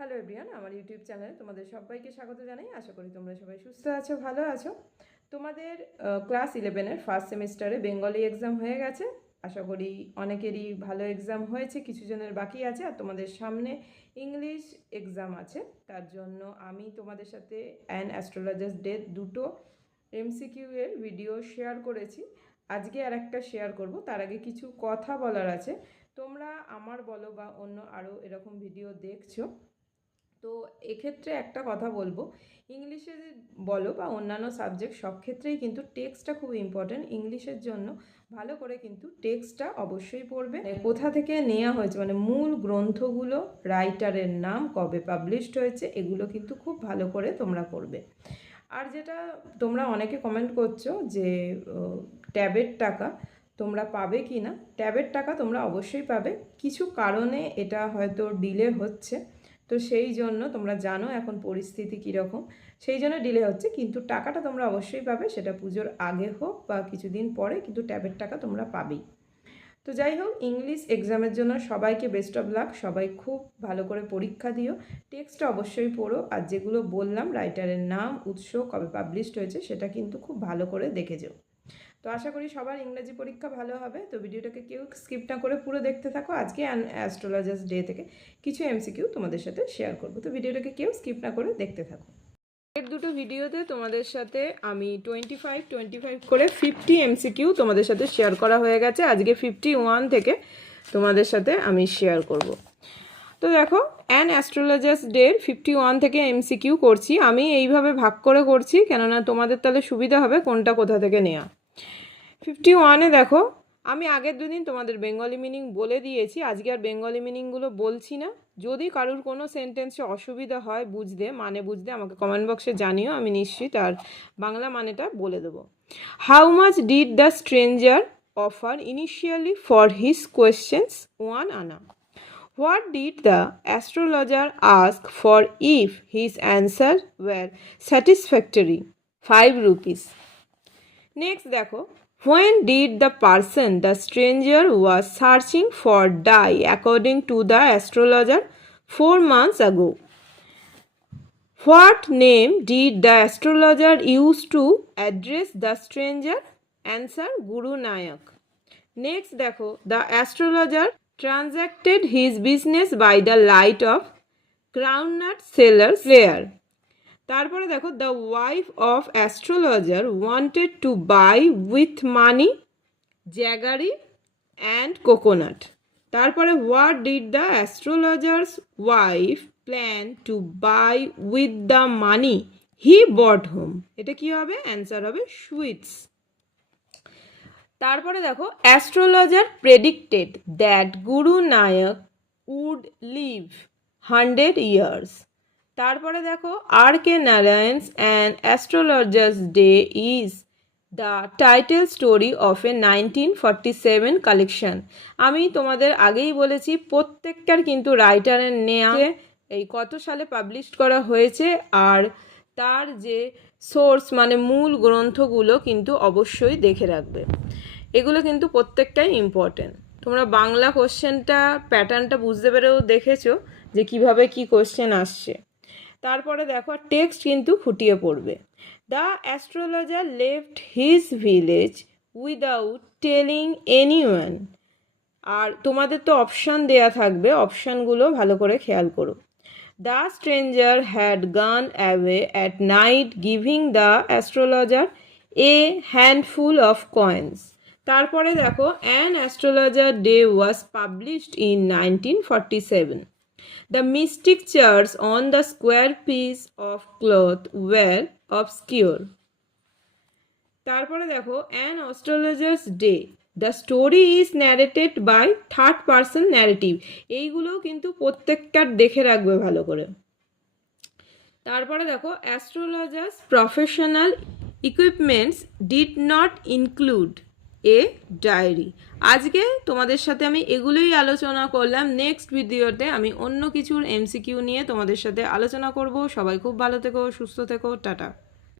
Hello everyone আমার YouTube চ্যানেলে তোমাদের সবাইকে স্বাগত জানাই। আশা করি তোমরা সবাই সুস্থ আছো ভালো আছো। তোমাদের ক্লাস ইলেভেনের ফার্স্ট সেমিস্টারে বেঙ্গলি এক্সাম হয়ে গেছে। আশা করি অনেকেরই ভালো এক্সাম হয়েছে কিছু জনের বাকি আছে আর তোমাদের সামনে ইংলিশ এক্সাম আছে। তার জন্য আমি তোমাদের সাথে অ্যান অ্যাস্ট্রোলজার্স ডে দুটো এমসিকিউ এর ভিডিও শেয়ার করেছি। আজকে আর একটা শেয়ার করব। তার আগে কিছু কথা বলার আছে। তোমরা আমার বলো বা অন্য আরও এরকম ভিডিও দেখছ। তো এক্ষেত্রে একটা কথা বলব, ইংলিশে বলো বা অন্যান্য সাবজেক্ট সব ক্ষেত্রেই কিন্তু টেক্সটটা খুব ইম্পর্ট্যান্ট ইংলিশের জন্য ভালো করে কিন্তু টেক্সটটা অবশ্যই পড়বে। কোথা থেকে নেওয়া হয়েছে মানে মূল গ্রন্থগুলো রাইটারের নাম, কবে পাবলিশড হয়েছে, এগুলো কিন্তু খুব ভালো করে তোমরা করবে আর যেটা তোমরা অনেকে কমেন্ট করছ যে ট্যাবের টাকা তোমরা পাবে কি না ট্যাবের টাকা তোমরা অবশ্যই পাবে। কিছু কারণে এটা হয়তো ডিলে হচ্ছে। তো সেই জন্য তোমরা জানো এখন পরিস্থিতি কীরকম। সেই জন্য ডিলে হচ্ছে, কিন্তু টাকাটা তোমরা অবশ্যই পাবে, সেটা পুজোর আগে হোক বা কিছুদিন পরে, কিন্তু ট্যাবের টাকা তোমরা পাবেই। তো যাই হোক ইংলিশ এক্সামের জন্য সবাইকে বেস্ট অফ লাক সবাই খুব ভালো করে পরীক্ষা দিও। টেক্সটটা অবশ্যই পড়ো, আর যেগুলো বললাম রাইটারের নাম, উৎস, কবে পাবলিশড হয়েছে, সেটা কিন্তু খুব ভালো করে দেখে যেও। তো আশা করি সবার ইংরাজি পরীক্ষা ভালো হবে। তো ভিডিওটাকে কেউ স্কিপ না করে পুরো দেখতে থাকো। আজকে অ্যাস্ট্রোলজার্স ডে থেকে কিছু এমসিকিউ তোমাদের সাথে শেয়ার করব। তো ভিডিওটাকে কেউ স্কিপ না করে দেখতে থাকো। এর দুটো ভিডিওতে তোমাদের সাথে আমি টোয়েন্টি ফাইভ টোয়েন্টি ফাইভ করে ফিফটি এমসিকিউ তোমাদের সাথে শেয়ার করা হয়ে গেছে। আজকে ফিফটি ওয়ান থেকে তোমাদের সাথে আমি শেয়ার করব। তো দেখো অ্যান অ্যাস্ট্রোলজার্স ডের ফিফটি ওয়ান থেকে এমসিকিউ করছি। আমি এইভাবে ভাগ করে করছি, কেননা তোমাদের তাহলে সুবিধা হবে কোনটা কোথা থেকে নেওয়া ফিফটি ওয়ানে দেখো, আমি আগের দুদিন তোমাদের বেঙ্গলি মিনিং বলে দিয়েছি, আজকে আর বেঙ্গলি মিনিংগুলো বলছি না। যদি কারুর কোনো সেন্টেন্সে অসুবিধা হয় বুঝতে মানে বুঝতে, আমাকে কমেন্ট বক্সে জানিও, আমি নিশ্চিত আর বাংলা মানেটা বলে দেবো। How much did the stranger offer initially for his questions one anna what did the astrologer ask for if his answer were satisfactory five rupees next দেখো When did the person the stranger was searching for die according to the astrologer? Four months ago. What name did the astrologer use to address the stranger? Answer Guru Nayak. Next দেখো the astrologer transacted his business by the light of groundnut seller's fair. তারপরে দেখো the wife of astrologer wanted to buy with money jaggery and coconut তারপরে what did the astrologer's wife plan to buy with the money he bought home এটা কি হবে? Answer হবে sweets তারপরে দেখো astrologer predicted that Guru Nayak would live hundred years তারপরে দেখো R K Narayan's and astrologer's day is the title story of a nineteen forty seven collection আমি তোমাদের আগেই বলেছি, প্রত্যেকটার কিন্তু রাইটারের নেয়া এই কত সালে পাবলিশ করা হয়েছে আর তার যে সোর্স মানে মূল গ্রন্থগুলো কিন্তু অবশ্যই দেখে রাখবে। এগুলো কিন্তু প্রত্যেকটাই ইম্পর্টেন্ট তোমরা বাংলা কোশ্চেনটা প্যাটার্নটা বুঝতে পেরেও দেখেছ যে কীভাবে কি কোশ্চেন আসছে। তারপরে দেখো টেক্সট কিন্তু ফুটিয়ে পড়বে। The astrologer left his village without telling any আর তোমাদের তো অপশান দেয়া থাকবে অপশানগুলো ভালো করে খেয়াল করো। The stranger had gone away at night giving the astrologer a handful of coins তারপরে দেখো an astrologer day was published in nineteen forty seven The mystic charts on the square piece of cloth were obscure. তারপরে দেখো an astrologer's day the story is narrated by third person narrative এইগুলোও কিন্তু প্রত্যেকটার দেখে রাখবে ভালো করে। তারপরে দেখো astrologer's professional equipments did not include a diary. আজকে তোমাদের সাথে আমি এগুলোই আলোচনা করলাম। নেক্সট ভিডিওতে আমি অন্য কিছুর এমসিকিউ নিয়ে তোমাদের সাথে আলোচনা করব। সবাই খুব ভালো থেকো, সুস্থ থেকো, টাটা।